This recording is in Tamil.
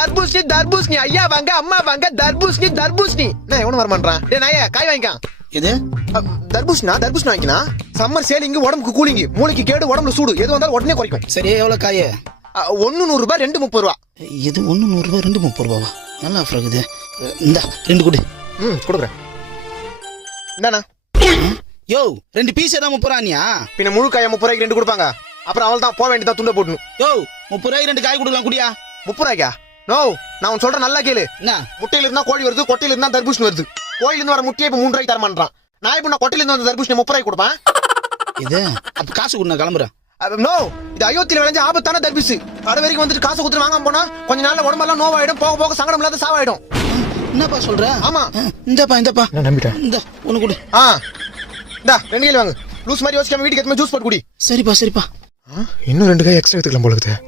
தர்பூசணி தர்பூசணி ஐயா வாங்க அம்மா வாங்க தர்பூசணி தர்பூசணி நான் எவனும் வரமாட்டான் டேய் நாயே காய் வாங்கிக்கான் எது தர்பூசணி வாங்கிக்கலாம் சம்மர் சேலிங்கு உடம்புக்கு கூலிங்கு மூளைக்கு கேடு உடம்புல சூடு எது வந்தாலும் உடனே குறைக்கும் சரி எவ்வளவு காய 1 100 ரூபாய் 2 30 ரூபா இது 1 100 ரூபாய் 2 30 ரூபாவா நல்லா ஆஃபர் ஆகுது இந்த 2 கொடு கொடுக்குறேன் இந்தாண்ணா யோ 2 பீஸ் தான் 30 ரூபாயா பின்ன முழு காய 30 ரூபாய்க்கு 2 கொடுப்பாங்க அப்புறம் அவள் தான் போக வேண்டியதா துண்டை போடணும் யோ 30 ரூபாய்க்கு 2 காய் கொடுக்கலாம் குடியா 30 ரூபாய்க்கா நோ நான் உன் சொல்றேன் நல்லா கேளு என்ன முட்டையில இருந்தா கோழி வருது கொட்டையில இருந்தா தர்பூசணி வருது கோயில இருந்து வர முட்டையை இப்ப 3 ரூபாய்க்கு தரமாட்டான் நான் இப்ப நான் கொட்டையில இருந்து வந்த தர்பூசணி 30 ரூபாய்க்கு கொடுப்பேன் இது அப்ப காசு கொடு நான் கிளம்புறேன் நோ இது அயோத்தியில விளைஞ்ச ஆபத்தான தர்பூசு கடை வரைக்கும் வந்துட்டு காசு கொடுத்து வாங்காம போனா கொஞ்ச நாள்ல உடம்பெல்லாம் நோவாயிடும் போக போக சங்கடம் இல்லாத சாவாயிடும் என்னப்பா சொல்ற ஆமா இந்தப்பா நான் நம்பிட்டேன் இந்த ஒண்ணு கொடு இந்தா 2 கையில வாங்க லூஸ் மாதிரி யோசிக்காம வீட்டுக்கு ஏத்த ஜூஸ் போட்டு குடி சரிப்பா இன்னும் 2 காய் எக்ஸ்ட்ரா எடுத்துக்கலாம் போல இருக்குது